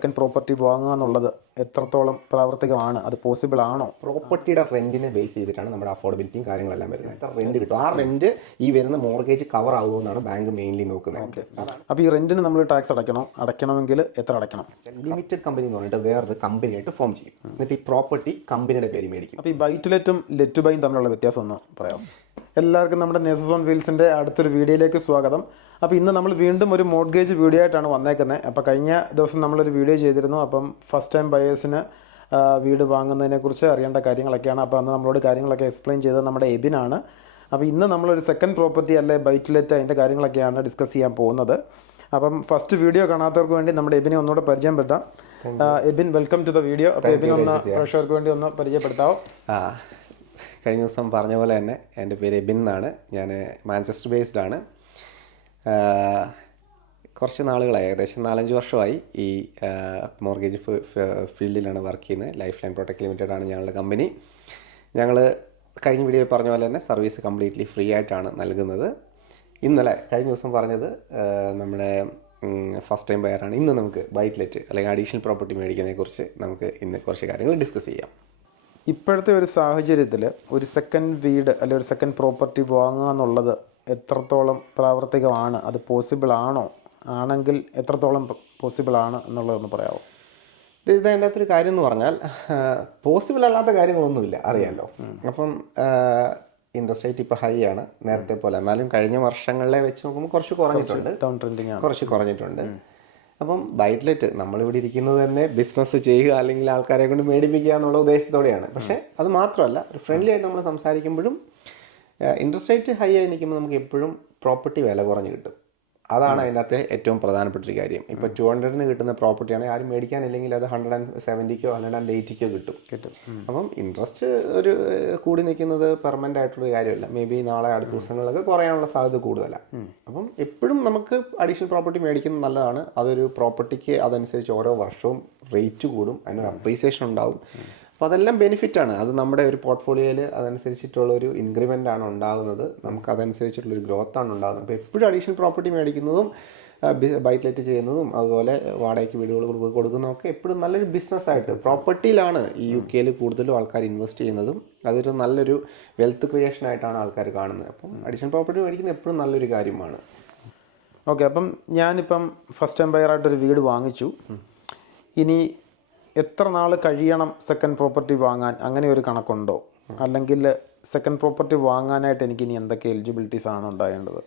Second property വാങ്ങുക എന്നുള്ളത് എത്രത്തോളം പ്രാവർത്തികമാണ്, അത് പോസിബിൾ ആണോ? പ്രോപ്പർട്ടിയുടെ റെന്റിനെ ബേസ് ചെയ്തിട്ടാണ് നമ്മുടെ അഫോർഡബിലിറ്റിയും കാര്യങ്ങളെല്ലാം വരുന്നത്. എത്ര റെന്റ് കിട്ടും, ആ റെന്റ് ഈ വരുന്ന മോർഗേജ് കവർ ആകുമെന്നാണ് ബാങ്ക് മെയിൻലി നോക്കുന്നത്. ഓക്കെ, അപ്പോൾ ഈ റെന്റിന് നമ്മൾ ടാക്സ് അടയ്ക്കണമെങ്കിൽ എത്ര അടയ്ക്കണം? ലിമിറ്റഡ് കമ്പനി എന്ന് പറഞ്ഞിട്ട് വേറൊരു കമ്പനിയായിട്ട് ഫോം ചെയ്യും. എന്നിട്ട് ഈ പ്രോപ്പർട്ടി കമ്പനിയുടെ പേര് മേടിക്കും. അപ്പോൾ ഈ ബൈ ടു ലെറ്റും ലെറ്റ് ടു ബൈയും തമ്മിലുള്ള വ്യത്യാസം ഒന്ന് പറയാം. എല്ലാവർക്കും നമ്മുടെ നെസസ് ഓൺ വീൽസിൻ്റെ അടുത്തൊരു വീഡിയോയിലേക്ക് സ്വാഗതം. അപ്പോൾ ഇന്ന് നമ്മൾ വീണ്ടും ഒരു മോർഗേജ് വീഡിയോ ആയിട്ടാണ് വന്നേക്കുന്നത്. അപ്പോൾ കഴിഞ്ഞ ദിവസം നമ്മളൊരു വീഡിയോ ചെയ്തിരുന്നു. അപ്പം ഫസ്റ്റ് ടൈം ബയേഴ്സിന് വീട് വാങ്ങുന്നതിനെക്കുറിച്ച് അറിയേണ്ട കാര്യങ്ങളൊക്കെയാണ്. അപ്പോൾ അന്ന് നമ്മളോട് കാര്യങ്ങളൊക്കെ എക്സ്പ്ലെയിൻ ചെയ്തത് നമ്മുടെ എബിനാണ്. അപ്പോൾ ഇന്ന് നമ്മളൊരു സെക്കൻഡ് പ്രോപ്പർട്ടി അല്ലെ ബൈ ടു ലെറ്റ് അതിൻ്റെ കാര്യങ്ങളൊക്കെയാണ് ഡിസ്കസ് ചെയ്യാൻ പോകുന്നത്. അപ്പം ഫസ്റ്റ് വീഡിയോ കാണാത്തവർക്ക് വേണ്ടി നമ്മുടെ എബിനെ ഒന്നുകൂടെ പരിചയപ്പെടുത്താം. Abin, welcome to the video. അപ്പോൾ എബിൻ ഒന്ന് പ്രേക്ഷകർക്ക് വേണ്ടി ഒന്ന് പരിചയപ്പെടുത്താവോ? കഴിഞ്ഞ ദിവസം പറഞ്ഞ പോലെ തന്നെ എൻ്റെ പേര് എബിൻ എന്നാണ്. ഞാൻ മാഞ്ചസ്റ്റർ ബേസ്ഡ് ആണ്. കുറച്ച് നാളുകളായി, ഏകദേശം 4-5 വർഷമായി ഈ മോർഗേജ് ഫീൽഡിലാണ് വർക്ക് ചെയ്യുന്നത്. ലൈഫ് ലൈൻ പ്രൊട്ടക്ട് ലിമിറ്റഡ് ആണ് ഞങ്ങളുടെ കമ്പനി. ഞങ്ങൾ കഴിഞ്ഞ വീഡിയോ പറഞ്ഞ പോലെ തന്നെ സർവീസ് കംപ്ലീറ്റ്ലി ഫ്രീ ആയിട്ടാണ് നൽകുന്നത്. കഴിഞ്ഞ ദിവസം പറഞ്ഞത് നമ്മുടെ ഫസ്റ്റ് ടൈം ബയറാണ്. ഇന്ന് നമുക്ക് ബൈ ടു ലെറ്റ് അല്ലെങ്കിൽ അഡീഷണൽ പ്രോപ്പർട്ടി മേടിക്കുന്നതിനെക്കുറിച്ച് നമുക്ക് ഇന്ന് കുറച്ച് കാര്യങ്ങൾ ഡിസ്കസ് ചെയ്യാം. ഇപ്പോഴത്തെ ഒരു സാഹചര്യത്തിൽ ഒരു സെക്കൻഡ് വീട് അല്ലെങ്കിൽ ഒരു സെക്കൻഡ് പ്രോപ്പർട്ടി വാങ്ങുക എന്നുള്ളത് എത്രത്തോളം പ്രാവർത്തികമാണ്, അത് പോസിബിൾ ആണോ, ആണെങ്കിൽ എത്രത്തോളം പോസിബിൾ ആണ് എന്നുള്ളതൊന്ന് പറയാമോ? ഇത് അതിൻ്റെ അകത്തൊരു കാര്യം എന്ന് പറഞ്ഞാൽ പോസിബിൾ അല്ലാത്ത കാര്യങ്ങളൊന്നുമില്ല, അറിയാമല്ലോ. അപ്പം ഇൻട്രസ്റ്റ് റേറ്റ് ഇപ്പോൾ ഹൈ ആണ്, നേരത്തെ പോലെ. എന്നാലും കഴിഞ്ഞ വർഷങ്ങളിലെ വെച്ച് നോക്കുമ്പോൾ കുറച്ച് കുറഞ്ഞിട്ടുണ്ട്. അപ്പം ബൈ ടു ലെറ്റ് നമ്മളിവിടെ ഇരിക്കുന്നത് തന്നെ ബിസിനസ് ചെയ്യുക അല്ലെങ്കിൽ ആൾക്കാരെ കൊണ്ട് മേടിപ്പിക്കുക എന്നുള്ള ഉദ്ദേശത്തോടെയാണ്. പക്ഷേ അത് മാത്രമല്ല, ഒരു ഫ്രണ്ട്ലി ആയിട്ട് നമ്മൾ സംസാരിക്കുമ്പോഴും ഇൻട്രസ്റ്റ് റേറ്റ് ഹൈ ആയി നിൽക്കുമ്പോൾ നമുക്ക് എപ്പോഴും പ്രോപ്പർട്ടി വില കുറഞ്ഞ് കിട്ടും. അതാണ് അതിൻ്റെ അകത്തെ ഏറ്റവും പ്രധാനപ്പെട്ടൊരു കാര്യം. ഇപ്പോൾ 200-ന് കിട്ടുന്ന പ്രോപ്പർട്ടി ആണെങ്കിൽ ആരും മേടിക്കാനില്ലെങ്കിൽ അത് 170-കോ 180-കോ കിട്ടും. അപ്പം ഇൻട്രസ്റ്റ് ഒരു കൂടി നിൽക്കുന്നത് പെർമനൻ്റ് ആയിട്ടുള്ള കാര്യമല്ല. മേ ബി നാളെ അടുത്ത ദിവസങ്ങളിലൊക്കെ കുറയാനുള്ള സാധ്യത കൂടുതലാണ്. അപ്പം എപ്പോഴും നമുക്ക് അഡീഷണൽ പ്രോപ്പർട്ടി മേടിക്കുന്നത് നല്ലതാണ്. അതൊരു പ്രോപ്പർട്ടിക്ക് അതനുസരിച്ച് ഓരോ വർഷവും റേറ്റ് കൂടും, അതിനൊരു അപ്രീസിയേഷൻ ഉണ്ടാവും. അപ്പോൾ അതെല്ലാം ബെനിഫിറ്റാണ്. അത് നമ്മുടെ ഒരു പോർട്ട്ഫോളിയോയിൽ അതനുസരിച്ചിട്ടുള്ളൊരു ഇൻക്രിമെൻ്റ് ആണ് ഉണ്ടാകുന്നത്. നമുക്ക് അതനുസരിച്ചിട്ടുള്ളൊരു ഗ്രോത്താണ് ഉണ്ടാകുന്നത്. അപ്പോൾ എപ്പോഴും അഡീഷണൽ പ്രോപ്പർട്ടി മേടിക്കുന്നതും ബൈ ടു ലെറ്റ് ചെയ്യുന്നതും അതുപോലെ വാടകയ്ക്ക് വീടുകൾ കൊടുക്കുന്നതൊക്കെ എപ്പോഴും നല്ലൊരു ബിസിനസ്സായിട്ട് പ്രോപ്പർട്ടിയിലാണ് ഈ UK കൂടുതലും ആൾക്കാർ ഇൻവെസ്റ്റ് ചെയ്യുന്നതും. അതൊരു നല്ലൊരു വെൽത്ത് ക്രിയേഷൻ ആയിട്ടാണ് ആൾക്കാർ കാണുന്നത്. അപ്പം അഡീഷണൽ പ്രോപ്പർട്ടി മേടിക്കുന്നത് എപ്പോഴും നല്ലൊരു കാര്യമാണ്. ഓക്കെ, അപ്പം ഞാനിപ്പം ഫസ്റ്റ് ടൈം ബയറായിട്ടൊരു വീട് വാങ്ങിച്ചു. ഇനി എത്ര നാൾ കഴിയണം സെക്കൻഡ് പ്രോപ്പർട്ടി വാങ്ങാൻ, അങ്ങനെ ഒരു കണക്കുണ്ടോ? അല്ലെങ്കിൽ സെക്കൻഡ് പ്രോപ്പർട്ടി വാങ്ങാനായിട്ട് എനിക്ക് ഇനി എന്തൊക്കെ എലിജിബിലിറ്റീസ് ആണ് ഉണ്ടാകേണ്ടത്?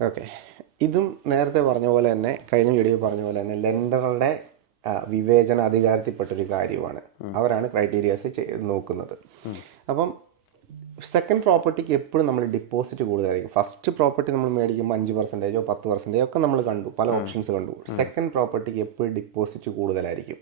ഓക്കെ, ഇതും നേരത്തെ പറഞ്ഞ പോലെ തന്നെ, കഴിഞ്ഞ വീഡിയോ പറഞ്ഞ പോലെ തന്നെ ലെൻഡറുടെ വിവേചന അധികാരത്തിൽപ്പെട്ടൊരു കാര്യമാണ്. അവരാണ് ക്രൈറ്റീരിയാസ് നോക്കുന്നത്. അപ്പം സെക്കൻഡ് പ്രോപ്പർട്ടിക്ക് എപ്പോഴും നമ്മൾ ഡിപ്പോസിറ്റ് കൂടുതലായിരിക്കും. ഫസ്റ്റ് പ്രോപ്പർട്ടി നമ്മൾ മേടിക്കുമ്പോൾ 5%, 10% ഒക്കെ നമ്മൾ കണ്ടു, പല ഓപ്ഷൻസ് കണ്ടു. സെക്കൻഡ് പ്രോപ്പർട്ടിക്ക് എപ്പോഴും ഡിപ്പോസിറ്റ് കൂടുതലായിരിക്കും.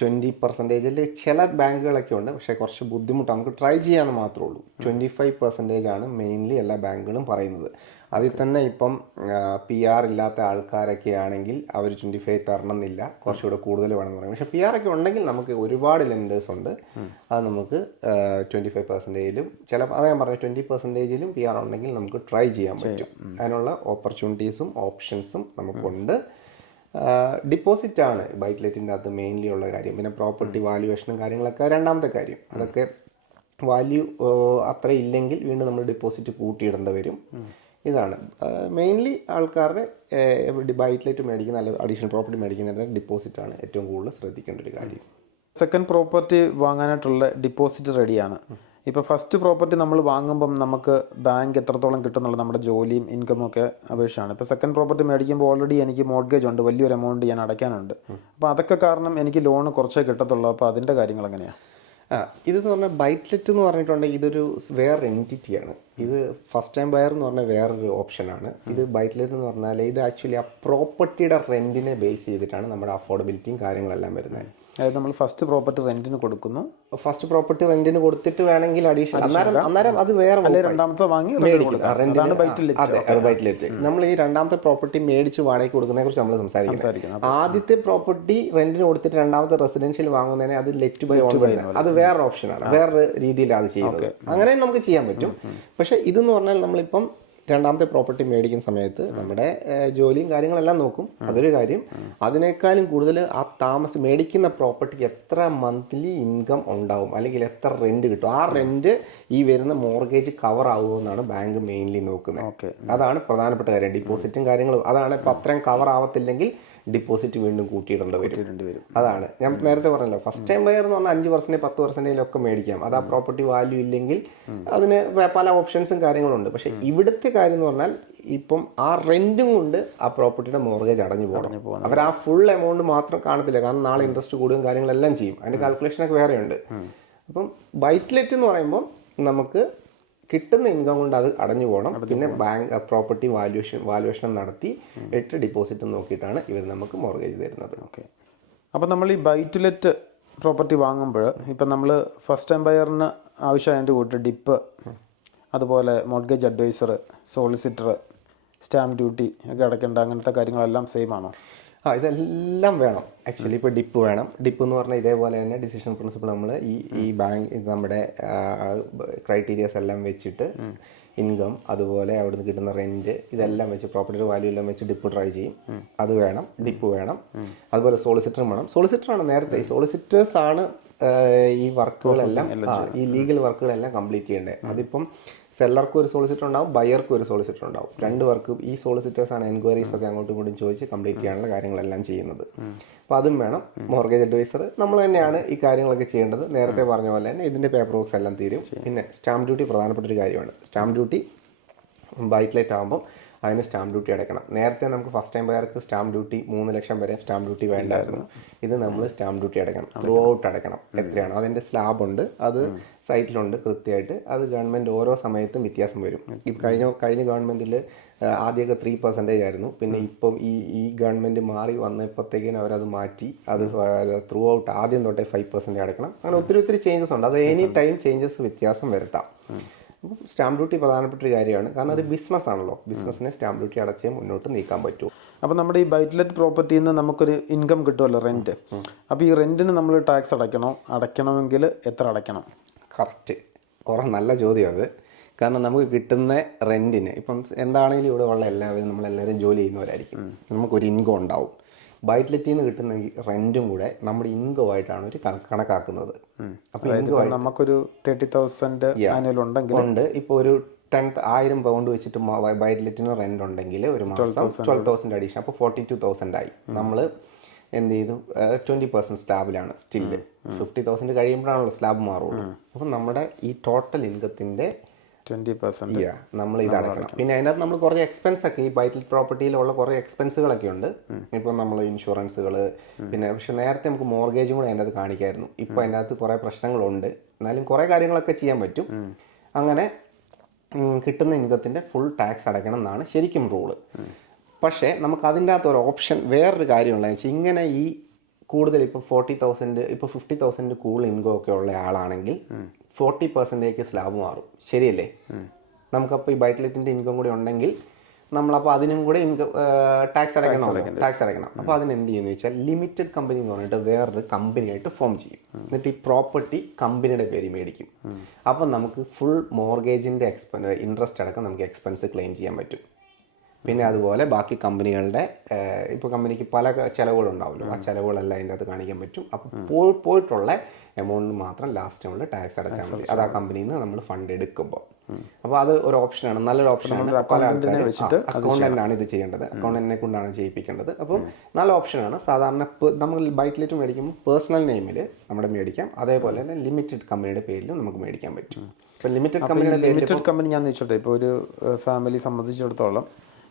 20% ചില ബാങ്കുകളൊക്കെ ഉണ്ട്, പക്ഷേ കുറച്ച് ബുദ്ധിമുട്ട്, നമുക്ക് ട്രൈ ചെയ്യാമെന്ന് മാത്രമേ ഉള്ളൂ. 25% ആണ് മെയിൻലി എല്ലാ ബാങ്കുകളും പറയുന്നത്. അതിൽ തന്നെ ഇപ്പം PR ഇല്ലാത്ത ആൾക്കാരൊക്കെ ആണെങ്കിൽ അവർ 25 തരണമെന്നില്ല, കുറച്ചുകൂടെ കൂടുതൽ വേണമെന്ന് പറയും. പക്ഷേ PR ഒക്കെ ഉണ്ടെങ്കിൽ നമുക്ക് ഒരുപാട് ലെൻഡേഴ്സ് ഉണ്ട്. അത് നമുക്ക് 25%-ലും അതാ ഞാൻ പറഞ്ഞ 20%-ലും PR ഉണ്ടെങ്കിൽ നമുക്ക് ട്രൈ ചെയ്യാൻ പറ്റും. അതിനുള്ള ഓപ്പർച്യൂണിറ്റീസും ഓപ്ഷൻസും നമുക്കുണ്ട്. ഡിപ്പോസിറ്റ് ആണ് ബൈ ടു ലെറ്റിൻ്റെ അകത്ത് മെയിൻലി ഉള്ള കാര്യം. പിന്നെ പ്രോപ്പർട്ടി വാല്യുവേഷനും കാര്യങ്ങളൊക്കെ രണ്ടാമത്തെ കാര്യം. അതൊക്കെ വാല്യൂ അത്ര ഇല്ലെങ്കിൽ വീണ്ടും നമ്മൾ ഡിപ്പോസിറ്റ് കൂട്ടിയിടേണ്ടി വരും. ഇതാണ് മെയിൻലി ആൾക്കാരുടെ ബൈ ടു ലെറ്റ് മേടിക്കുന്ന അല്ലെങ്കിൽ അഡീഷണൽ പ്രോപ്പർട്ടി മേടിക്കുന്നത് ഡിപ്പോസിറ്റ് ആണ് ഏറ്റവും കൂടുതൽ ശ്രദ്ധിക്കേണ്ട ഒരു കാര്യം. സെക്കൻഡ് പ്രോപ്പർട്ടി വാങ്ങാനായിട്ടുള്ള ഡിപ്പോസിറ്റ് റെഡിയാണ്. ഇപ്പോൾ ഫസ്റ്റ് പ്രോപ്പർട്ടി നമ്മൾ വാങ്ങുമ്പം നമുക്ക് ബാങ്ക് എത്രത്തോളം കിട്ടുന്നുള്ളത് നമ്മുടെ ജോലിയും ഇൻകമും ഒക്കെ അപേക്ഷയാണ്. ഇപ്പോൾ സെക്കൻഡ് പ്രോപ്പർട്ടി മേടിക്കുമ്പോൾ ഓൾറെഡി എനിക്ക് മോർഗേജ് ഉണ്ട്, വലിയൊരു എമൗണ്ട് ഞാൻ അടയ്ക്കാനുണ്ട്. അപ്പോൾ അതൊക്കെ കാരണം എനിക്ക് ലോൺ കുറച്ചേ കിട്ടത്തുള്ളൂ. അപ്പോൾ അതിൻ്റെ കാര്യങ്ങൾ എങ്ങനെയാണ്? ഇതെന്ന് പറഞ്ഞാൽ ബൈ ടു ലെറ്റ് എന്ന് പറഞ്ഞിട്ടുണ്ടെങ്കിൽ ഇതൊരു വേറൊരു എൻറ്റിറ്റിയാണ്. ഇത് ഫസ്റ്റ് ടൈം ബയർ എന്ന് പറഞ്ഞാൽ വേറൊരു ഓപ്ഷനാണ്. ഇത് ബൈ ടു ലെറ്റ് എന്ന് പറഞ്ഞാൽ ഇത് ആക്ച്വലി ആ പ്രോപ്പർട്ടിയുടെ റെൻറ്റിനെ ബേസ് ചെയ്തിട്ടാണ് നമ്മുടെ അഫോർഡബിലിറ്റിയും കാര്യങ്ങളെല്ലാം വരുന്നത്. അതായത് നമ്മൾ ഫസ്റ്റ് പ്രോപ്പർട്ടി റെന്റിന് കൊടുക്കുന്നു. ഫസ്റ്റ് പ്രോപ്പർട്ടി റെന്റിന് കൊടുത്തിട്ട് വേണമെങ്കിൽ അഡീഷണൽ അന്നേരം അത് വേറെ രണ്ടാമത്തെ വാങ്ങി ബൈ ടു ലെറ്റ്. നമ്മൾ ഈ രണ്ടാമത്തെ പ്രോപ്പർട്ടി മേടിച്ച് വാടകയ്ക്ക് കൊടുക്കുന്നതിനെ കുറിച്ച് നമ്മൾ സംസാരിക്കുന്നത്. ആദ്യത്തെ പ്രോപ്പർട്ടി റെന്റിന് കൊടുത്തിട്ട് രണ്ടാമത്തെ റെസിഡൻഷ്യൽ വാങ്ങുന്നതിനെ അത് ലെറ്റ് ബൈ ഓൺ, അത് വേറെ ഓപ്ഷനാണ്, വേറെ രീതിയിലാണ് അത് ചെയ്യുന്നത്. അങ്ങനെ നമുക്ക് ചെയ്യാൻ പറ്റും. പക്ഷെ ഇതെന്ന് പറഞ്ഞാൽ നമ്മളിപ്പം രണ്ടാമത്തെ പ്രോപ്പർട്ടി മേടിക്കുന്ന സമയത്ത് നമ്മുടെ ജോലിയും കാര്യങ്ങളെല്ലാം നോക്കും, അതൊരു കാര്യം. അതിനേക്കാളും കൂടുതൽ ആ മേടിക്കുന്ന പ്രോപ്പർട്ടിക്ക് എത്ര മന്ത്ലി ഇൻകം ഉണ്ടാവും, അല്ലെങ്കിൽ എത്ര റെന്റ് കിട്ടും, ആ റെന്റ് ഈ വരുന്ന മോർഗേജ് കവർ ആവുമെന്നാണ് ബാങ്ക് മെയിൻലി നോക്കുന്നത്. അതാണ് പ്രധാനപ്പെട്ട കാര്യം. ഡിപ്പോസിറ്റും കാര്യങ്ങളും അതാണ്. ഇപ്പം അത്രയും കവർ ആവത്തില്ലെങ്കിൽ ഡിപ്പോസിറ്റ് വീണ്ടും കൂട്ടിയിടേണ്ടി വരും. അതാണ് ഞാൻ നേരത്തെ പറഞ്ഞല്ലോ, ഫസ്റ്റ് ടൈം ബയർ എന്ന് പറഞ്ഞാൽ 5% 10%ഒക്കെ മേടിക്കാം. അത് ആ പ്രോപ്പർട്ടി വാല്യൂ ഇല്ലെങ്കിൽ അതിന് പല ഓപ്ഷൻസും കാര്യങ്ങളുണ്ട്. പക്ഷെ ഇവിടുത്തെ കാര്യം എന്ന് പറഞ്ഞാൽ ഇപ്പം ആ റെന്റും കൊണ്ട് ആ പ്രോപ്പർട്ടിയുടെ മോർഗേജ് അടഞ്ഞു പോകണം. അവർ ആ ഫുൾ എമൗണ്ട് മാത്രം കാണത്തില്ല, കാരണം നാളെ ഇൻട്രസ്റ്റ് കൂടുകയും കാര്യങ്ങളെല്ലാം ചെയ്യും. അതിന്റെ കാൽക്കുലേഷനൊക്കെ വേറെയുണ്ട്. അപ്പം ബൈറ്റ്ലെറ്റ് എന്ന് പറയുമ്പോൾ നമുക്ക് കിട്ടുന്ന ഇൻകം കൊണ്ട് അത് അടഞ്ഞു പോകണം. പിന്നെ ബാങ്ക് പ്രോപ്പർട്ടി വാല്യുവേഷൻ നടത്തി 8 ഡിപ്പോസിറ്റ് നോക്കിയിട്ടാണ് ഇവർ നമുക്ക് മോർഗേജ് തരുന്നത്. ഓക്കെ. അപ്പോൾ നമ്മൾ ഈ ബൈ ടു ലെറ്റ് പ്രോപ്പർട്ടി വാങ്ങുമ്പോൾ ഇപ്പം നമ്മൾ ഫസ്റ്റ് ടൈം ബയറിന് ആവശ്യമായതിൻ്റെ കൂട്ട് ഡിപ്പ്, അതുപോലെ mortgage adviser, solicitor, stamp duty ഒക്കെ അടയ്ക്കേണ്ട അങ്ങനത്തെ കാര്യങ്ങളെല്ലാം സെയിം ആണോ? ഇതെല്ലാം വേണം ആക്ച്വലി. ഇപ്പോൾ ഡിപ്പ് വേണം. ഡിപ്പ് എന്ന് പറഞ്ഞാൽ ഇതേപോലെ തന്നെ ഡിസിഷൻ പ്രിൻസിപ്പിൾ നമ്മൾ ഈ ബാങ്ക് നമ്മുടെ ക്രൈറ്റീരിയാസ് എല്ലാം വെച്ചിട്ട് ഇൻകം, അതുപോലെ അവിടുന്ന് കിട്ടുന്ന റെന്റ്, ഇതെല്ലാം വെച്ച് പ്രോപ്പർട്ടിയുടെ വാല്യൂ എല്ലാം വെച്ച് ഡിപ്പ് ട്രൈ ചെയ്യും. അത് വേണം, ഡിപ്പ് വേണം. അതുപോലെ സോളിസിറ്ററും വേണം. സോളിസിറ്ററാണ് നേരത്തെ, ഈ സോളിസിറ്റേഴ്സ് ആണ് ഈ വർക്കുകളെല്ലാം, ഈ ലീഗൽ വർക്കുകളെല്ലാം കംപ്ലീറ്റ് ചെയ്യേണ്ടത്. അതിപ്പം സെല്ലർക്കും ഒരു സോളിസിറ്റർ ഉണ്ടാവും, ബയർക്കും ഒരു സോളിസിറ്റർ ഉണ്ടാവും. രണ്ട് വർക്കും ഈ സോളിസിറ്റേഴ്സ് ആണ് എൻക്വയറീസ് ഒക്കെ അങ്ങോട്ടും ഇങ്ങോട്ടും ചോദിച്ച് കംപ്ലീറ്റ് ചെയ്യാനുള്ള കാര്യങ്ങളെല്ലാം ചെയ്യുന്നത്. അപ്പോൾ അതും വേണം. മോർഗേജ് അഡ്വൈസർ നമ്മൾ തന്നെയാണ് ഈ കാര്യങ്ങളൊക്കെ ചെയ്യേണ്ടത്. നേരത്തെ പറഞ്ഞ പോലെ തന്നെ ഇതിൻ്റെ പേപ്പർ വർക്ക്സ് എല്ലാം തീരും. പിന്നെ സ്റ്റാമ്പ് ഡ്യൂട്ടി പ്രധാനപ്പെട്ട ഒരു കാര്യമാണ്. സ്റ്റാമ്പ് ഡ്യൂട്ടി ബൈക്ക്ലെറ്റ് ആകുമ്പോൾ അതിന് സ്റ്റാമ്പ് ഡ്യൂട്ടി അടയ്ക്കണം. നേരത്തെ നമുക്ക് ഫസ്റ്റ് ടൈം ബയർക്ക് സ്റ്റാമ്പ് ഡ്യൂട്ടി 3 ലക്ഷം വരെ സ്റ്റാമ്പ് ഡ്യൂട്ടി വേണ്ടായിരുന്നു. ഇത് നമ്മൾ സ്റ്റാമ്പ് ഡ്യൂട്ടി അടയ്ക്കണം, ത്രൂ ഔട്ട് അടയ്ക്കണം. എത്രയാണ് അതിൻ്റെ സ്ലാബ് ഉണ്ട്, അത് സൈറ്റിലുണ്ട് കൃത്യമായിട്ട്. അത് ഗവൺമെൻറ് ഓരോ സമയത്തും വ്യത്യാസം വരും. ഈ കഴിഞ്ഞ ഗവൺമെൻറ്റിൽ ആദ്യമൊക്കെ 3% ആയിരുന്നു. പിന്നെ ഇപ്പം ഈ ഗവൺമെൻറ് മാറി വന്നപ്പോഴത്തേക്കിനും അവരത് മാറ്റി, അത് ത്രൂ ഔട്ട് ആദ്യം തൊട്ടേ 5% അടയ്ക്കണം. അങ്ങനെ ഒത്തിരി ചേഞ്ചസ് ഉണ്ട്. അത് എനി ടൈം ചേഞ്ചസ് വ്യത്യാസം വരുത്താം. അപ്പം സ്റ്റാമ്പ് ഡ്യൂട്ടി പ്രധാനപ്പെട്ട ഒരു കാര്യമാണ്, കാരണം അത് ബിസിനസ് ആണല്ലോ. ബിസിനസ്സിനെ സ്റ്റാമ്പ് ഡ്യൂട്ടി അടച്ചേ മുന്നോട്ട് നീക്കാൻ പറ്റൂ. അപ്പോൾ നമ്മുടെ ഈ ബൈറ്റ്ലെറ്റ് പ്രോപ്പർട്ടിയിൽ നിന്ന് നമുക്കൊരു ഇൻകം കിട്ടുമല്ലോ, റെൻറ്റ്. അപ്പോൾ ഈ റെൻറ്റിന് നമ്മൾ ടാക്സ് അടയ്ക്കണമെങ്കിൽ എത്ര അടയ്ക്കണം? കറക്റ്റ്, നല്ല ചോദ്യം അത്. കാരണം നമുക്ക് കിട്ടുന്ന റെൻറ്റിന് ഇപ്പം എന്താണെങ്കിലും ഇവിടെ ഉള്ള എല്ലാവരും നമ്മളെല്ലാവരും ജോലി ചെയ്യുന്നവരായിരിക്കും. നമുക്കൊരു ഇൻകം ഉണ്ടാവും. ബൈറ്റ്ലെറ്റിൽ നിന്ന് കിട്ടുന്ന റെന്റും കൂടെ നമ്മുടെ ഇൻകം ആയിട്ടാണ് ഒരു കണക്കാക്കുന്നത്. അപ്പോൾ നമുക്കൊരു 30,000 ആനുവൽ ഉണ്ട്. ഇപ്പോൾ ഒരു 10,000 പൗണ്ട് വെച്ചിട്ട് ബൈറ്റ്ലെറ്റിന് റെന്റ് ഉണ്ടെങ്കിൽ ഒരു മാസം 12,000 അഡീഷൻ, അപ്പോൾ 42,000 ആയി. നമ്മൾ എന്ത് ചെയ്തു, 20% സ്ലാബിലാണ് സ്റ്റില്. 50,000 കഴിയുമ്പോഴാണല്ലോ സ്ലാബ് മാറുള്ളൂ. അപ്പം നമ്മുടെ ഈ ടോട്ടൽ ഇൻകത്തിൻ്റെ 20% നമ്മൾ ഇത് അടക്കണം. പിന്നെ അതിനകത്ത് നമ്മൾ കുറേ എക്സ്പെൻസ് ഒക്കെ, ഈ ബൈറ്റ്ലെറ്റ് പ്രോപ്പർട്ടിയിലുള്ള കുറേ എക്സ്പെൻസുകളൊക്കെ ഉണ്ട്. ഇപ്പം നമ്മൾ ഇൻഷുറൻസുകൾ, പിന്നെ പക്ഷെ നേരത്തെ നമുക്ക് മോർഗേജും കൂടെ അതിൻ്റെ അത് കാണിക്കായിരുന്നു. ഇപ്പോൾ അതിൻ്റെ അകത്ത് കുറേ പ്രശ്നങ്ങളുണ്ട്. എന്നാലും കുറേ കാര്യങ്ങളൊക്കെ ചെയ്യാൻ പറ്റും. അങ്ങനെ കിട്ടുന്ന ഇൻകത്തിൻ്റെ ഫുൾ ടാക്സ് അടയ്ക്കണം എന്നാണ് ശരിക്കും റൂള്. പക്ഷേ നമുക്ക് അതിൻ്റെ അകത്ത് ഒരു ഓപ്ഷൻ, വേറൊരു കാര്യമുള്ളതെന്ന് വെച്ചാൽ, ഇങ്ങനെ ഈ കൂടുതൽ ഇപ്പോൾ 40,000 ഇപ്പോൾ 50,000 കൂടുതൽ ഇൻകം ഒക്കെ ഉള്ള ആളാണെങ്കിൽ 40% സ്ലാബ് മാറും. ശരിയല്ലേ? നമുക്കപ്പോൾ ഈ ബൈറ്റ്ലെറ്റിൻ്റെ ഇൻകം കൂടി ഉണ്ടെങ്കിൽ നമ്മളപ്പോൾ അതിനും കൂടെ ടാക്സ് അടയ്ക്കണം. അപ്പോൾ അതിന് എന്ത് ചെയ്യുമെന്ന് വെച്ചാൽ, ലിമിറ്റഡ് കമ്പനി എന്ന് പറഞ്ഞിട്ട് വേറൊരു കമ്പനിയായിട്ട് ഫോം ചെയ്യും. എന്നിട്ട് ഈ പ്രോപ്പർട്ടി കമ്പനിയുടെ പേര് മേടിക്കും. അപ്പം നമുക്ക് ഫുൾ മോർഗേജിൻ്റെ ഇൻട്രസ്റ്റ് അടക്കം നമുക്ക് എക്സ്പെൻസ് ക്ലെയിം ചെയ്യാൻ പറ്റും. പിന്നെ അതുപോലെ ബാക്കി കമ്പനികളുടെ ഇപ്പോൾ കമ്പനിക്ക് പല ചിലവുകളുണ്ടാവുമല്ലോ, ആ ചിലവുകളെല്ലാം അതിൻ്റെ അകത്ത് കാണിക്കാൻ പറ്റും. അപ്പോൾ പോയിട്ടുള്ള എമൗണ്ട് മാത്രം ലാസ്റ്റ് നമ്മൾ ടാക്സ് അടച്ചാൽ മതി. അത് ആ കമ്പനിയിൽ നിന്ന് നമ്മൾ ഫണ്ട് എടുക്കുമ്പോൾ. അപ്പോൾ അത് ഒരു ഓപ്ഷനാണ്, നല്ലൊരു ഓപ്ഷനാണ്. പല ആൾക്കാരും അക്കൗണ്ടൻ്റാണ് ഇത് ചെയ്യേണ്ടത്, അക്കൗണ്ടന്റിനെ കൊണ്ടാണ് ചെയ്യിപ്പിക്കേണ്ടത്. അപ്പം നല്ല ഓപ്ഷനാണ്. സാധാരണ നമ്മൾ ബൈറ്റ്ലെറ്റ് മേടിക്കുമ്പോൾ പേഴ്സണൽ നെയിമിൽ നമ്മുടെ മേടിക്കാം. അതേപോലെ തന്നെ ലിമിറ്റഡ് കമ്പനിയുടെ പേരിലും നമുക്ക് മേടിക്കാൻ പറ്റും. ഇപ്പോൾ ലിമിറ്റഡ് കമ്പനി ഞാൻ ചോദിച്ചോട്ടെ, ഇപ്പോൾ ഒരു ഫാമിലി സംബന്ധിച്ചിടത്തോളം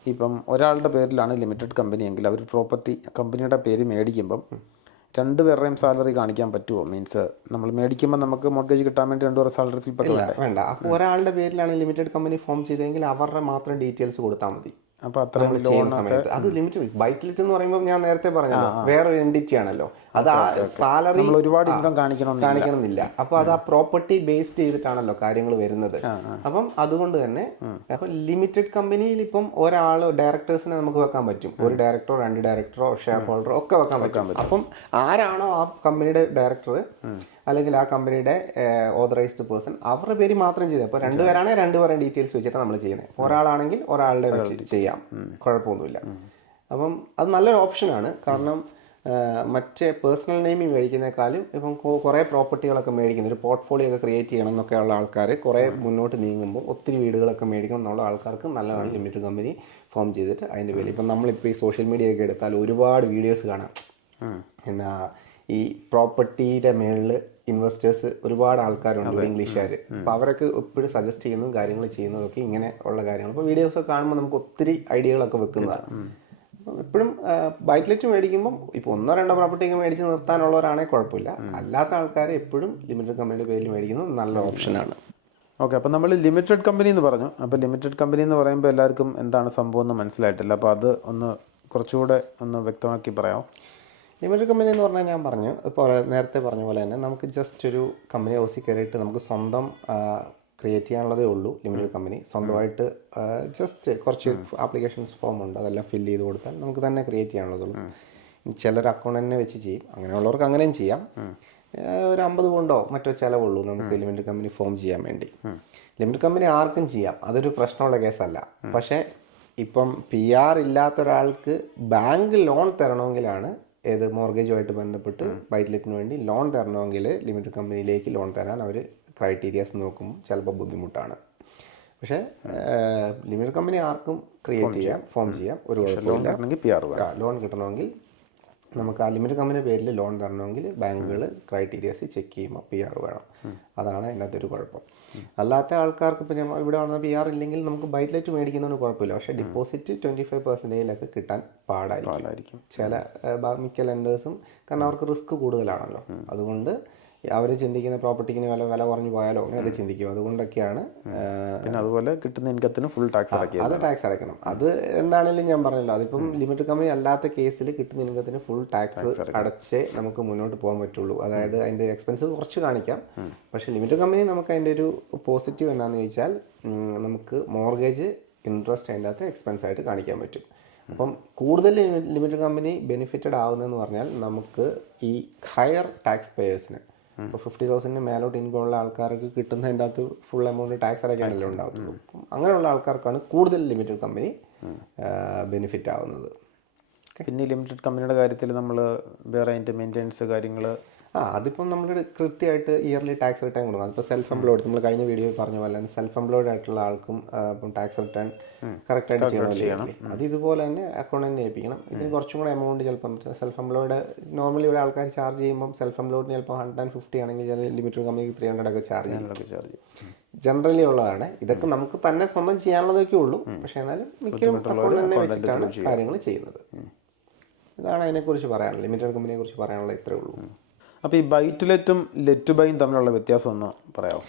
ഇപ്പം ഒരാളുടെ പേരിലാണ് ലിമിറ്റഡ് കമ്പനി എങ്കിൽ അവർ പ്രോപ്പർട്ടി കമ്പനിയുടെ പേര് മേടിക്കുമ്പം 2 പേരുടെയും സാലറി കാണിക്കാൻ പറ്റുമോ? മീൻസ് നമ്മൾ മേടിക്കുമ്പോൾ നമുക്ക് മോർഗേജ് കിട്ടാൻ വേണ്ടി 2 പേരുടെ സാലറി സ്ലിപ്പ് വേണ്ട. അപ്പോൾ ഒരാളുടെ പേരിലാണ് ലിമിറ്റഡ് കമ്പനി ഫോം ചെയ്തെങ്കിൽ അവരുടെ മാത്രം ഡീറ്റെയിൽസ് കൊടുത്താൽ മതി. അപ്പോൾ അത്രയും ലോൺ സമയത്ത് അത് ലിമിറ്റഡ്. ബൈറ്റ്ലെറ്റ് എന്ന് പറയുമ്പോൾ ഞാൻ നേരത്തെ പറഞ്ഞല്ലോ വേറൊരു എൻറ്റിറ്റി ആണല്ലോ. അത് ആ സാലറി നമ്മൾ ഒരുപാട് ഇൻകം കാണിക്കണമെന്നില്ല. അപ്പൊ അത് ആ പ്രോപ്പർട്ടി ബേസ്ഡ് ചെയ്തിട്ടാണല്ലോ കാര്യങ്ങൾ വരുന്നത്. അപ്പം അതുകൊണ്ട് തന്നെ അപ്പൊ ലിമിറ്റഡ് കമ്പനിയിൽ ഇപ്പം ഒരാൾ ഡയറക്ടേഴ്സിനെ നമുക്ക് വെക്കാൻ പറ്റും. ഒരു ഡയറക്ടറോ 2 ഡയറക്ടറോ ഷെയർ ഹോൾഡറോ ഒക്കെ വെക്കാൻ പറ്റും. അപ്പം ആരാണോ ആ കമ്പനിയുടെ ഡയറക്ടർ അല്ലെങ്കിൽ ആ കമ്പനിയുടെ ഓതറൈസ്ഡ് പേഴ്സൺ അവരുടെ പേര് മാത്രം ചെയ്തത്. അപ്പോൾ 2 പേരാണെങ്കിൽ 2 പേരുടെ ഡീറ്റെയിൽസ് വെച്ചിട്ടാണ് നമ്മൾ ചെയ്യുന്നത്. ഒരാളാണെങ്കിൽ ഒരാളുടെ വെച്ച് ചെയ്യാം, കുഴപ്പമൊന്നുമില്ല. അപ്പം അത് നല്ലൊരു ഓപ്ഷനാണ്. കാരണം മറ്റേ പേഴ്സണൽ നെയിമിൽ മേടിക്കുന്നേക്കാളും ഇപ്പം കുറേ പ്രോപ്പർട്ടികളൊക്കെ മേടിക്കുന്നത് ഒരു പോർട്ട്ഫോളിയോ ഒക്കെ ക്രിയേറ്റ് ചെയ്യണം എന്നൊക്കെ ഉള്ള ആൾക്കാർ കുറേ മുന്നോട്ട് നീങ്ങുമ്പോൾ ഒത്തിരി വീടുകളൊക്കെ മേടിക്കണം എന്നുള്ള ആൾക്കാർക്ക് നല്ലതാണ് ലിമിറ്റഡ് കമ്പനി ഫോം ചെയ്തിട്ട് അതിൻ്റെ പേര്. ഇപ്പം നമ്മളിപ്പോൾ ഈ സോഷ്യൽ മീഡിയ ഒക്കെ എടുത്താൽ ഒരുപാട് വീഡിയോസ് കാണാം. എന്നാ ഈ പ്രോപ്പർട്ടിയുടെ മേളിൽ ഇൻവെസ്റ്റേഴ്സ് ഒരുപാട് ആൾക്കാരുണ്ട്, ഇംഗ്ലീഷുകാർ. അപ്പോൾ അവരൊക്കെ എപ്പോഴും സജസ്റ്റ് ചെയ്യുന്നതും കാര്യങ്ങൾ ചെയ്യുന്നതൊക്കെ ഇങ്ങനെ ഉള്ള കാര്യങ്ങൾ. അപ്പോൾ വീഡിയോസൊക്കെ കാണുമ്പോൾ നമുക്ക് ഒത്തിരി ഐഡിയകളൊക്കെ വെക്കുന്നതാണ്. എപ്പോഴും ബൈറ്റ്ലെറ്റ് മേടിക്കുമ്പം ഇപ്പോൾ 1-2 പ്രോപ്പർട്ടി മേടിച്ച് നിർത്താനുള്ളവരാണെങ്കിൽ കുഴപ്പമില്ല. അല്ലാത്ത ആൾക്കാർ എപ്പോഴും ലിമിറ്റഡ് കമ്പനിയുടെ പേരിൽ മേടിക്കുന്നത് നല്ല ഓപ്ഷനാണ്. ഓക്കെ, അപ്പോൾ നമ്മൾ ലിമിറ്റഡ് കമ്പനി എന്ന് പറഞ്ഞു. അപ്പോൾ ലിമിറ്റഡ് കമ്പനി എന്ന് പറയുമ്പോൾ എല്ലാവർക്കും എന്താണ് സംഭവം എന്ന് മനസ്സിലായിട്ടില്ല. അപ്പോൾ അത് ഒന്ന് കുറച്ചുകൂടെ ഒന്ന് വ്യക്തമാക്കി പറയാമോ? ലിമിറ്റഡ് കമ്പനി എന്ന് പറഞ്ഞാൽ ഞാൻ പറഞ്ഞു ഇപ്പോൾ നേരത്തെ പറഞ്ഞ പോലെ തന്നെ നമുക്ക് ജസ്റ്റ് ഒരു കമ്പനി ഹൗസിൽ കയറിയിട്ട് നമുക്ക് സ്വന്തം ക്രിയേറ്റ് ചെയ്യാനുള്ളതേ ഉള്ളൂ. ലിമിറ്റഡ് കമ്പനി സ്വന്തമായിട്ട് ജസ്റ്റ് കുറച്ച് ആപ്ലിക്കേഷൻസ് ഫോം ഉണ്ട്, അതെല്ലാം ഫില്ല് ചെയ്ത് കൊടുത്താൽ നമുക്ക് തന്നെ ക്രിയേറ്റ് ചെയ്യാനുള്ളതുള്ളൂ. ചിലർ അക്കൗണ്ട് തന്നെ വെച്ച് ചെയ്യും, അങ്ങനെയുള്ളവർക്ക് അങ്ങനെയും ചെയ്യാം. ഒരു 50 കൊണ്ടോ മറ്റോ ചിലവുള്ളൂ നമുക്ക് ലിമിറ്റഡ് കമ്പനി ഫോം ചെയ്യാൻ വേണ്ടി. ലിമിറ്റഡ് കമ്പനി ആർക്കും ചെയ്യാം, അതൊരു പ്രശ്നമുള്ള കേസല്ല. പക്ഷേ ഇപ്പം PR ഇല്ലാത്ത ഒരാൾക്ക് ബാങ്ക് ലോൺ തരണമെങ്കിലാണ് ഏത് മോർഗേജുമായിട്ട് ബന്ധപ്പെട്ട് ബൈറ്റ്ലെറ്റിന് വേണ്ടി ലോൺ തരണമെങ്കിൽ ലിമിറ്റഡ് കമ്പനിയിലേക്ക് ലോൺ തരാൻ അവർ ക്രൈറ്റീരിയാസ് നോക്കുമ്പോൾ ചിലപ്പോൾ ബുദ്ധിമുട്ടാണ്. പക്ഷേ ലിമിറ്റഡ് കമ്പനി ആർക്കും ക്രിയേറ്റ് ചെയ്യാം, ഫോം ചെയ്യാം, ഒരു കുഴപ്പമില്ല. ലോൺ കിട്ടണമെങ്കിൽ നമുക്ക് ആ ലിമിറ്റഡ് കമ്പനി പേരിൽ ലോൺ തരണമെങ്കിൽ ബാങ്കുകൾ ക്രൈറ്റീരിയാസ് ചെക്ക് ചെയ്യുമ്പോൾ PR വേണം. അതാണ് അതിനകത്ത് ഒരു കുഴപ്പം. അല്ലാത്ത ആൾക്കാർക്ക് ഇപ്പോൾ ഞാൻ ഇവിടെ വന്ന PR ഇല്ലെങ്കിൽ നമുക്ക് ബൈറ്റ്ലെറ്റ് മേടിക്കുന്നതിന് കുഴപ്പമില്ല. പക്ഷേ ഡിപ്പോസിറ്റ് 25% കിട്ടാൻ പാടായിരിക്കും ചില മിക്ക ലെൻഡേഴ്സും. കാരണം അവർക്ക് റിസ്ക് കൂടുതലാണല്ലോ. അതുകൊണ്ട് അവർ ചിന്തിക്കുന്ന പ്രോപ്പർട്ടിക്ക് വില കുറഞ്ഞു പോയാലോ അങ്ങനെയൊക്കെ ചിന്തിക്കും. അതുകൊണ്ടൊക്കെയാണ്. പിന്നെ അതുപോലെ കിട്ടുന്ന ഇൻകത്തിന് ഫുൾ ടാക്സ് അടയ്ക്കും. അത് ടാക്സ് അടയ്ക്കണം. അത് എന്താണെങ്കിലും ഞാൻ പറഞ്ഞല്ലോ, അതിപ്പം ലിമിറ്റഡ് കമ്പനി അല്ലാത്ത കേസിൽ കിട്ടുന്ന ഇൻകത്തിന് ഫുൾ ടാക്സ് അടച്ചേ നമുക്ക് മുന്നോട്ട് പോകാൻ പറ്റുള്ളൂ. അതായത് അതിൻ്റെ എക്സ്പെൻസ് കുറച്ച് കാണിക്കാം. പക്ഷേ ലിമിറ്റഡ് കമ്പനി നമുക്ക് അതിൻ്റെ ഒരു പോസിറ്റീവ് എന്നാന്ന് ചോദിച്ചാൽ നമുക്ക് മോർഗേജ് ഇൻട്രസ്റ്റ് അതിൻ്റെ അകത്ത് എക്സ്പെൻസ് ആയിട്ട് കാണിക്കാൻ പറ്റും. അപ്പം കൂടുതൽ ലിമിറ്റഡ് കമ്പനി ബെനിഫിറ്റഡ് ആവുന്നതെന്ന് പറഞ്ഞാൽ നമുക്ക് ഈ ഹയർ ടാക്സ് പേയേഴ്സിന് ഇപ്പോൾ 50,000 മേലോട്ട് ഇൻകം ഉള്ള ആൾക്കാർക്ക് കിട്ടുന്നതിൻ്റെ അകത്ത് ഫുൾ എമൗണ്ട് ടാക്സ് അടയ്ക്കാനല്ലേ ഉണ്ടാകത്തുള്ളൂ. അങ്ങനെയുള്ള ആൾക്കാർക്കാണ് കൂടുതൽ ലിമിറ്റഡ് കമ്പനി ബെനിഫിറ്റ് ആവുന്നത്. പിന്നെ ലിമിറ്റഡ് കമ്പനിയുടെ കാര്യത്തിൽ നമ്മൾ വേറെ അതിൻ്റെ മെയിൻ്റെനൻസ് കാര്യങ്ങൾ അതിപ്പം നമ്മൾ കൃത്യമായിട്ട് ഇയർലി ടാക്സ് റിട്ടേൺ കൊടുക്കണം. അതിപ്പോൾ സെൽഫ് എംപ്ലോയ്ഡ് നമ്മൾ കഴിഞ്ഞ വീഡിയോയിൽ പറഞ്ഞ പോലെ തന്നെ സെൽഫ് എംപ്ലോയ്ഡ് ആയിട്ടുള്ള ആൾക്കും ഇപ്പം ടാക്സ് റിട്ടേൺ കറക്റ്റായിട്ട് ചെയ്യണം. അത് ഇതുപോലെ തന്നെ അക്കൗണ്ടൻറ്റ് ഏൽപ്പിക്കണം. ഇതിന് കുറച്ചും കൂടെ എമൗണ്ട് ചിലപ്പം സെൽഫ് എംപ്ലോയ്ഡ് നോർമലി ഇവിടെ ആൾക്കാർ ചാർജ് ചെയ്യുമ്പം സെൽഫ് എംപ്ലോയ്ഡിന് ചിലപ്പോൾ 150 ആണെങ്കിൽ ചില ലിമിറ്റഡ് കമ്പനിക്ക് 300 ഒക്കെ ചാർജ് ചെയ്യും. ജനറലി ഉള്ളതാണ്. ഇതൊക്കെ നമുക്ക് തന്നെ സ്വന്തം ചെയ്യാനുള്ളതൊക്കെ ഉള്ളൂ. പക്ഷേ എന്നാലും മിക്കതും അക്കൗണ്ട് തന്നെ വെച്ചിട്ടാണ് കാര്യങ്ങൾ ചെയ്യുന്നത്. ഇതാണ് അതിനെക്കുറിച്ച് പറയാനുള്ളത്. ലിമിറ്റഡ് കമ്പനിയെ കുറിച്ച് പറയാനുള്ളത് ഇത്രയേ ഉള്ളൂ. അപ്പോൾ ഈ ബൈറ്റ്ലെറ്റും ലെറ്റ് ബൈയും തമ്മിലുള്ള വ്യത്യാസം ഒന്ന് പറയാമോ?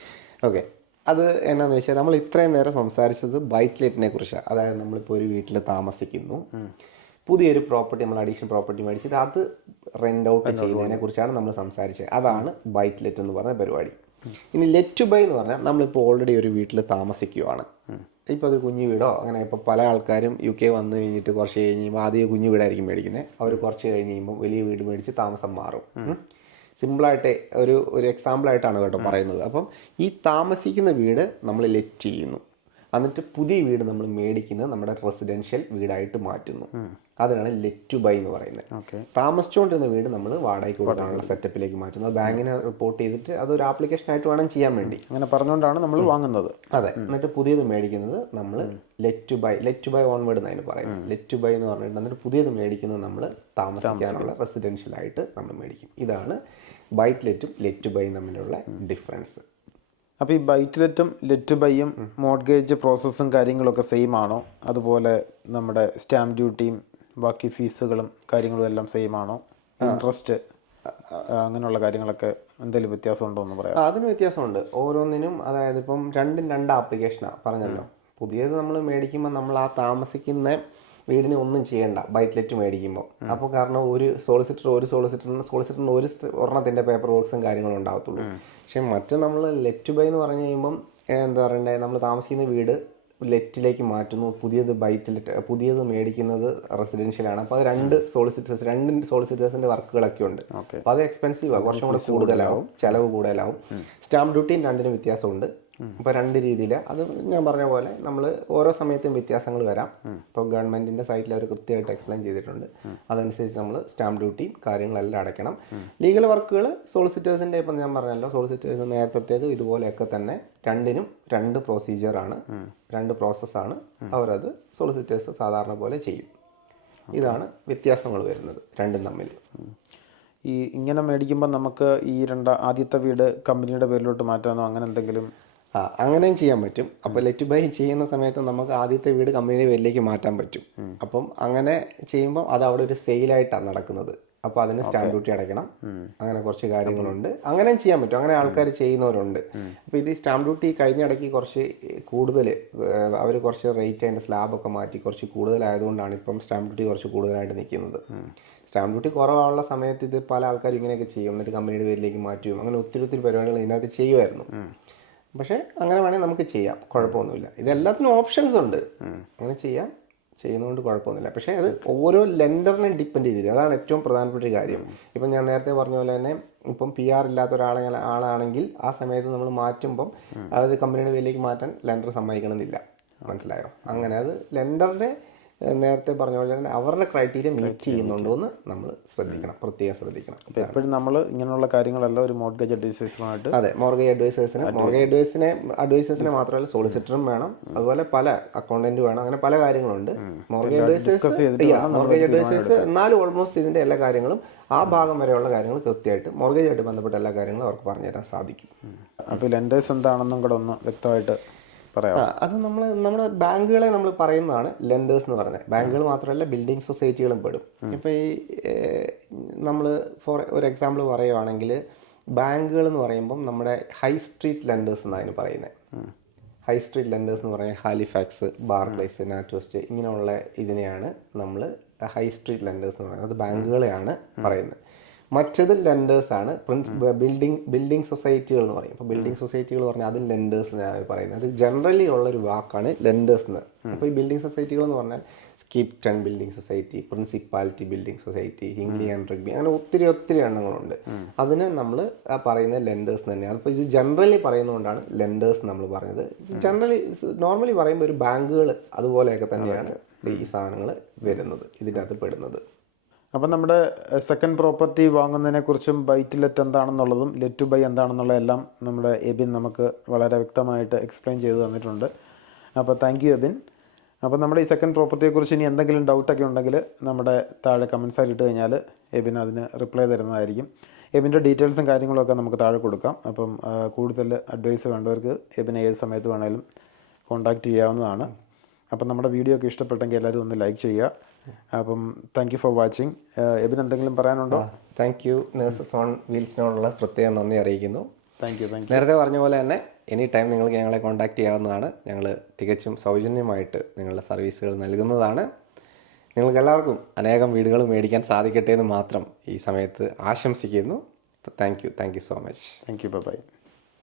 ഓക്കെ, അത് എന്നാന്ന് വെച്ചാൽ നമ്മൾ ഇത്രയും നേരം സംസാരിച്ചത് ബൈറ്റ്ലെറ്റിനെ കുറിച്ചാണ്. അതായത് നമ്മളിപ്പോൾ ഒരു വീട്ടിൽ താമസിക്കുന്നു, പുതിയൊരു പ്രോപ്പർട്ടി നമ്മൾ അഡീഷണൽ പ്രോപ്പർട്ടി മേടിച്ചിട്ട് അത് റെൻ്റ് ഔട്ട് ചെയ്യുന്നതിനെ കുറിച്ചാണ് നമ്മൾ സംസാരിച്ചത്. അതാണ് ബൈറ്റ്ലെറ്റ് എന്ന് പറഞ്ഞ പരിപാടി. ഇനി ലെറ്റ് ബൈ എന്ന് പറഞ്ഞാൽ നമ്മളിപ്പോൾ ഓൾറെഡി ഒരു വീട്ടിൽ താമസിക്കുകയാണ്. ഇപ്പോൾ അത് കുഞ്ഞു വീടോ അങ്ങനെ. ഇപ്പോൾ പല ആൾക്കാരും UK വന്നു കഴിഞ്ഞിട്ട് കുറച്ച് കഴിഞ്ഞ് കഴിയുമ്പോൾ ആദ്യം കുഞ്ഞു വീടായിരിക്കും മേടിക്കുന്നത്. അവർ കുറച്ച് കഴിഞ്ഞ് കഴിയുമ്പോൾ വലിയ വീട് മേടിച്ച് താമസം മാറും. സിമ്പിളായിട്ട് ഒരു എക്സാമ്പിളായിട്ടാണ് കേട്ടോ പറയുന്നത്. അപ്പം ഈ താമസിക്കുന്ന വീട് നമ്മൾ ലെറ്റ് ചെയ്യുന്നു, എന്നിട്ട് പുതിയ വീട് നമ്മൾ മേടിക്കുന്നത് നമ്മുടെ റെസിഡൻഷ്യൽ വീടായിട്ട് മാറ്റുന്നു. അതിനാണ് ലെറ്റ് ടു ബൈ എന്ന് പറയുന്നത്. താമസിച്ചുകൊണ്ടിരുന്ന വീട് നമ്മൾ വാടകയ്ക്ക് കൊടുക്കാനുള്ള സെറ്റപ്പിലേക്ക് മാറ്റുന്നത്. ബാങ്കിനെ റിപ്പോർട്ട് ചെയ്തിട്ട് അതൊരു ആപ്ലിക്കേഷനായിട്ട് വേണം ചെയ്യാൻ വേണ്ടി. അങ്ങനെ പറഞ്ഞുകൊണ്ടാണ് നമ്മൾ വാങ്ങുന്നത്. അതെ, എന്നിട്ട് പുതിയത് മേടിക്കുന്നത് നമ്മൾ ലെറ്റ് ടു ബൈ ഓൺവേർഡ് എന്നതിന് പറയുന്നത്. ലെറ്റ് ടു ബൈ എന്ന് പറഞ്ഞിട്ട് എന്നിട്ട് പുതിയത് മേടിക്കുന്നത് നമ്മൾ താമസിക്കാനുള്ള റെസിഡൻഷ്യലായിട്ട് നമ്മൾ മേടിക്കും. ഇതാണ് ബൈറ്റ്ലെറ്റും ലെറ്റ് ബൈയും തമ്മിലുള്ള ഡിഫറൻസ്. അപ്പോൾ ഈ ബൈറ്റ്ലെറ്റും ലെറ്റ് ബൈയും മോർഗേജ് പ്രോസസ്സും കാര്യങ്ങളൊക്കെ സെയിം ആണോ? അതുപോലെ നമ്മുടെ സ്റ്റാമ്പ് ഡ്യൂട്ടിയും ബാക്കി ഫീസുകളും കാര്യങ്ങളും എല്ലാം സെയിം ആണോ? ഇൻട്രസ്റ്റ് അങ്ങനെയുള്ള കാര്യങ്ങളൊക്കെ എന്തെങ്കിലും വ്യത്യാസം ഉണ്ടോ എന്ന് പറയാം? അതിന് വ്യത്യാസമുണ്ട് ഓരോന്നിനും. അതായത് ഇപ്പം 2 ആപ്ലിക്കേഷനാണ് പറഞ്ഞല്ലോ. പുതിയത് നമ്മൾ മേടിക്കുമ്പോൾ നമ്മൾ ആ താമസിക്കുന്ന വീടിന് ഒന്നും ചെയ്യണ്ട ബൈറ്റ്ലെറ്റ് മേടിക്കുമ്പോൾ. അപ്പോൾ കാരണം ഒരു സോളിസിറ്ററിന് ഒരെണ്ണത്തിൻ്റെ പേപ്പർ വർക്ക്സും കാര്യങ്ങളും ഉണ്ടാകത്തുള്ളൂ. പക്ഷെ മറ്റ് നമ്മൾ ലെറ്റ് ബൈ എന്ന് പറഞ്ഞു കഴിയുമ്പം എന്താ പറയണ്ടേ, നമ്മൾ താമസിക്കുന്ന വീട് ലെറ്റിലേക്ക് മാറ്റുന്നു, പുതിയത് മേടിക്കുന്നത് റെസിഡൻഷ്യലാണ്. അപ്പോൾ അത് രണ്ട് സോളിസിറ്റേഴ്സിൻ്റെ വർക്കുകളൊക്കെ ഉണ്ട്. അപ്പോൾ അത് എക്സ്പെൻസീവാണ്, കുറച്ചും കൂടെ കൂടുതലാവും, ചിലവ് കൂടുതലാവും. സ്റ്റാമ്പ് ഡ്യൂട്ടിയും രണ്ടിനും വ്യത്യാസമുണ്ട്. അപ്പോൾ രണ്ട് രീതിയിൽ അത് ഞാൻ പറഞ്ഞ പോലെ നമ്മൾ ഓരോ സമയത്തും വ്യത്യാസങ്ങൾ വരാം. ഇപ്പോൾ ഗവൺമെൻറ്റിൻ്റെ സൈറ്റിൽ അവർ കൃത്യമായിട്ട് എക്സ്പ്ലെയിൻ ചെയ്തിട്ടുണ്ട്. അതനുസരിച്ച് നമ്മൾ സ്റ്റാമ്പ് ഡ്യൂട്ടിയും കാര്യങ്ങളെല്ലാം അടയ്ക്കണം. ലീഗൽ വർക്കുകൾ സോളിസിറ്റേഴ്സിൻ്റെ ഇപ്പം ഞാൻ പറഞ്ഞല്ലോ, സോളിസിറ്റേഴ്സ് നേരത്തേത് ഇതുപോലെയൊക്കെ തന്നെ രണ്ടിനും രണ്ട് പ്രൊസീജിയറാണ്, രണ്ട് പ്രോസസ്സാണ്. അവരത് സോളിസിറ്റേഴ്സ് സാധാരണ പോലെ ചെയ്യും. ഇതാണ് വ്യത്യാസങ്ങൾ വരുന്നത് രണ്ടും തമ്മിൽ. ഇങ്ങനെ മേടിക്കുമ്പോൾ നമുക്ക് ആദ്യത്തെ വീട് കമ്പനിയുടെ പേരിലോട്ട് മാറ്റാനോ അങ്ങനെ എന്തെങ്കിലും? അങ്ങനെയും ചെയ്യാൻ പറ്റും. അപ്പോൾ ലെറ്റ് ബൈ ചെയ്യുന്ന സമയത്ത് നമുക്ക് ആദ്യത്തെ വീട് കമ്പനിയുടെ പേരിലേക്ക് മാറ്റാൻ പറ്റും. അപ്പം അങ്ങനെ ചെയ്യുമ്പോൾ അത് അവിടെ ഒരു സെയിലായിട്ടാണ് നടക്കുന്നത്. അപ്പോൾ അതിന് സ്റ്റാമ്പ് ഡ്യൂട്ടി അടയ്ക്കണം. അങ്ങനെ കുറച്ച് കാര്യങ്ങളുണ്ട്. അങ്ങനെയും ചെയ്യാൻ പറ്റും, അങ്ങനെ ആൾക്കാർ ചെയ്യുന്നവരുണ്ട്. അപ്പോൾ ഇത് സ്റ്റാമ്പ് ഡ്യൂട്ടി കഴിഞ്ഞിടയ്ക്ക് കുറച്ച് കൂടുതൽ അവർ കുറച്ച് റേറ്റ് അതിൻ്റെ സ്ലാബൊക്കെ മാറ്റി കുറച്ച് കൂടുതലായതുകൊണ്ടാണ് ഇപ്പം സ്റ്റാമ്പ് ഡ്യൂട്ടി കുറച്ച് കൂടുതലായിട്ട് നിൽക്കുന്നത്. സ്റ്റാമ്പ് ഡ്യൂട്ടി കുറവാനുള്ള സമയത്ത് ഇത് പല ആൾക്കാരും ഇങ്ങനെയൊക്കെ ചെയ്യും, എന്നിട്ട് കമ്പനിയുടെ പേരിലേക്ക് മാറ്റും. അങ്ങനെ ഒത്തിരി പരിപാടികൾ ഇതിനകത്ത് ചെയ്യുമായിരുന്നു. പക്ഷേ അങ്ങനെ വേണമെങ്കിൽ നമുക്ക് ചെയ്യാം, കുഴപ്പമൊന്നുമില്ല. ഇതെല്ലാത്തിനും ഓപ്ഷൻസ് ഉണ്ട്, അങ്ങനെ ചെയ്യുന്നതുകൊണ്ട് കുഴപ്പമൊന്നുമില്ല. പക്ഷേ അത് ഓരോ ലെൻഡറിനെ ഡിപ്പെൻഡ് ചെയ്തിരിക്കും. അതാണ് ഏറ്റവും പ്രധാനപ്പെട്ട ഒരു കാര്യം. ഇപ്പം ഞാൻ നേരത്തെ പറഞ്ഞ പോലെ തന്നെ ഇപ്പം PR ഇല്ലാത്ത ആളാണെങ്കിൽ ആ സമയത്ത് നമ്മൾ മാറ്റുമ്പം അത് കമ്പനിയുടെ പേരിലേക്ക് മാറ്റാൻ ലെൻഡർ സമ്മതിക്കണമെന്നില്ല. മനസ്സിലായോ? അങ്ങനെ അത് ലെൻഡറിൻ്റെ നേരത്തെ പറഞ്ഞ പോലെ തന്നെ അവരുടെ ക്രൈറ്റീരിയ മീറ്റ് ചെയ്യുന്നുണ്ടോ എന്ന് നമ്മൾ പ്രത്യേകം ശ്രദ്ധിക്കണം. അപ്പോൾ എപ്പോഴും നമ്മൾ ഇങ്ങനെയുള്ള കാര്യങ്ങളെല്ലാം ഒരു മോർഗേജ് അഡ്വൈസേഴ്സുമായിട്ട്, അതെ, മോർഗേജ് അഡ്വൈസേഴ്സിനെ മാത്രമല്ല സോളിസിറ്ററും വേണം, അതുപോലെ പല അക്കൗണ്ടന്റ് വേണം, അങ്ങനെ പല കാര്യങ്ങളുണ്ട്. മോർഗേജ് അഡ്വൈസേഴ്സ് എന്നാലും ഓൾമോസ്റ്റ് ഇതിന്റെ എല്ലാ കാര്യങ്ങളും ആ ഭാഗം വരെയുള്ള കാര്യങ്ങൾ കൃത്യമായിട്ട് മോർഗേജായിട്ട് ബന്ധപ്പെട്ട എല്ലാ കാര്യങ്ങളും അവർക്ക് പറഞ്ഞുതരാൻ സാധിക്കും. അപ്പോൾ ലെൻഡേഴ്സ് എന്താണെന്നും കൂടെ ഒന്ന് വ്യക്തമായിട്ട് പറയാം. അത് നമ്മുടെ ബാങ്കുകളെ നമ്മൾ പറയുന്നതാണ് ലെൻഡേഴ്സ് എന്ന് പറയുന്നത്. ബാങ്കുകൾ മാത്രമല്ല ബിൽഡിംഗ് സൊസൈറ്റികളും പെടും. ഇപ്പോൾ ഈ നമ്മൾ ഒരു എക്സാമ്പിൾ പറയുവാണെങ്കിൽ ബാങ്കുകൾ എന്ന് പറയുമ്പം നമ്മുടെ ഹൈ സ്ട്രീറ്റ് ലെൻഡേഴ്സ് എന്നാണ് അതിന് പറയുന്നത്. ഹൈ സ്ട്രീറ്റ് ലെൻഡേഴ്സ് എന്ന് പറയുന്നത് ഹാലിഫാക്സ്, ബാർക്ലേസ്, നാറ്റ്വെസ്റ്റ് ഇങ്ങനെയുള്ള ഇതിനെയാണ് നമ്മൾ ഹൈ സ്ട്രീറ്റ് ലെൻഡേഴ്സ് എന്ന് പറയുന്നത്. അത് ബാങ്കുകളെയാണ് പറയുന്നത്. മറ്റേത് ലെൻഡേഴ്സാണ് ബിൽഡിംഗ് സൊസൈറ്റികൾ എന്ന് പറയും. ഇപ്പോൾ ബിൽഡിംഗ് സൊസൈറ്റികൾ പറഞ്ഞാൽ അതും ലെൻഡേഴ്സ് എന്നാണ് പറയുന്നത്. അത് ജനറലി ഉള്ളൊരു വാക്കാണ് ലെൻഡേഴ്സ് എന്ന്. അപ്പോൾ ഈ ബിൽഡിംഗ് സൊസൈറ്റികൾ എന്ന് പറഞ്ഞാൽ Skipton building society, Principality building society, Hinckley and Rugby, അങ്ങനെ ഒത്തിരി എണ്ണങ്ങളുണ്ട്. അതിന് നമ്മൾ പറയുന്നത് ലെൻഡേഴ്സ് തന്നെയാണ്. അപ്പോൾ ഇത് ജനറലി പറയുന്നതുകൊണ്ടാണ് ലെൻഡേഴ്സ് നമ്മൾ പറഞ്ഞത്. നോർമലി പറയുമ്പോൾ ഒരു ബാങ്കുകൾ അതുപോലെയൊക്കെ തന്നെയാണ് ഈ സാധനങ്ങൾ വരുന്നത്, ഇതിൻ്റെ അകത്ത് പെടുന്നത്. അപ്പം നമ്മുടെ സെക്കൻഡ് പ്രോപ്പർട്ടി വാങ്ങുന്നതിനെക്കുറിച്ചും ബൈറ്റ് എന്താണെന്നുള്ളതും ലെറ്റ് ടു ബൈ എന്താണെന്നുള്ളതെല്ലാം നമ്മുടെ എബിൻ നമുക്ക് വളരെ വ്യക്തമായിട്ട് എക്സ്പ്ലെയിൻ ചെയ്ത് തന്നിട്ടുണ്ട്. അപ്പോൾ താങ്ക് യു എബിൻ. അപ്പോൾ നമ്മുടെ ഈ സെക്കൻഡ് പ്രോപ്പർട്ടിയെക്കുറിച്ച് ഇനി എന്തെങ്കിലും ഡൗട്ടൊക്കെ ഉണ്ടെങ്കിൽ നമ്മുടെ താഴെ കമൻസായിട്ട് ഇട്ട് കഴിഞ്ഞാൽ എബിൻ അതിന് റിപ്ലൈ തരുന്നതായിരിക്കും. എബിൻ്റെ ഡീറ്റെയിൽസും കാര്യങ്ങളൊക്കെ നമുക്ക് താഴെ കൊടുക്കാം. അപ്പം കൂടുതൽ അഡ്വൈസ് വേണ്ടവർക്ക് എബിനെ ഏത് സമയത്ത് വേണമെങ്കിലും കോൺടാക്റ്റ് ചെയ്യാവുന്നതാണ്. അപ്പം നമ്മുടെ വീഡിയോ ഒക്കെ ഇഷ്ടപ്പെട്ടെങ്കിൽ എല്ലാവരും ഒന്ന് ലൈക്ക് ചെയ്യുക. അപ്പം thank you for watching. Abin എന്തെങ്കിലും പറയാനുണ്ടോ? Thank you. നേഴ്സസ് ഓൺ വീൽസിനോടുള്ള പ്രത്യേകം നന്ദി അറിയിക്കുന്നു. Thank you. നേരത്തെ പറഞ്ഞ പോലെ തന്നെ എനി ടൈം നിങ്ങൾക്ക് ഞങ്ങളെ കോൺടാക്റ്റ് ചെയ്യാവുന്നതാണ്. ഞങ്ങൾ തികച്ചും സൗജന്യമായിട്ട് നിങ്ങളുടെ സർവീസുകൾ നൽകുന്നതാണ്. നിങ്ങൾക്ക് എല്ലാവർക്കും അനേകം വീടുകൾ മേടിക്കാൻ സാധിക്കട്ടെ എന്ന് മാത്രം ഈ സമയത്ത് ആശംസിക്കുന്നു. Thank you so much. Thank you. By.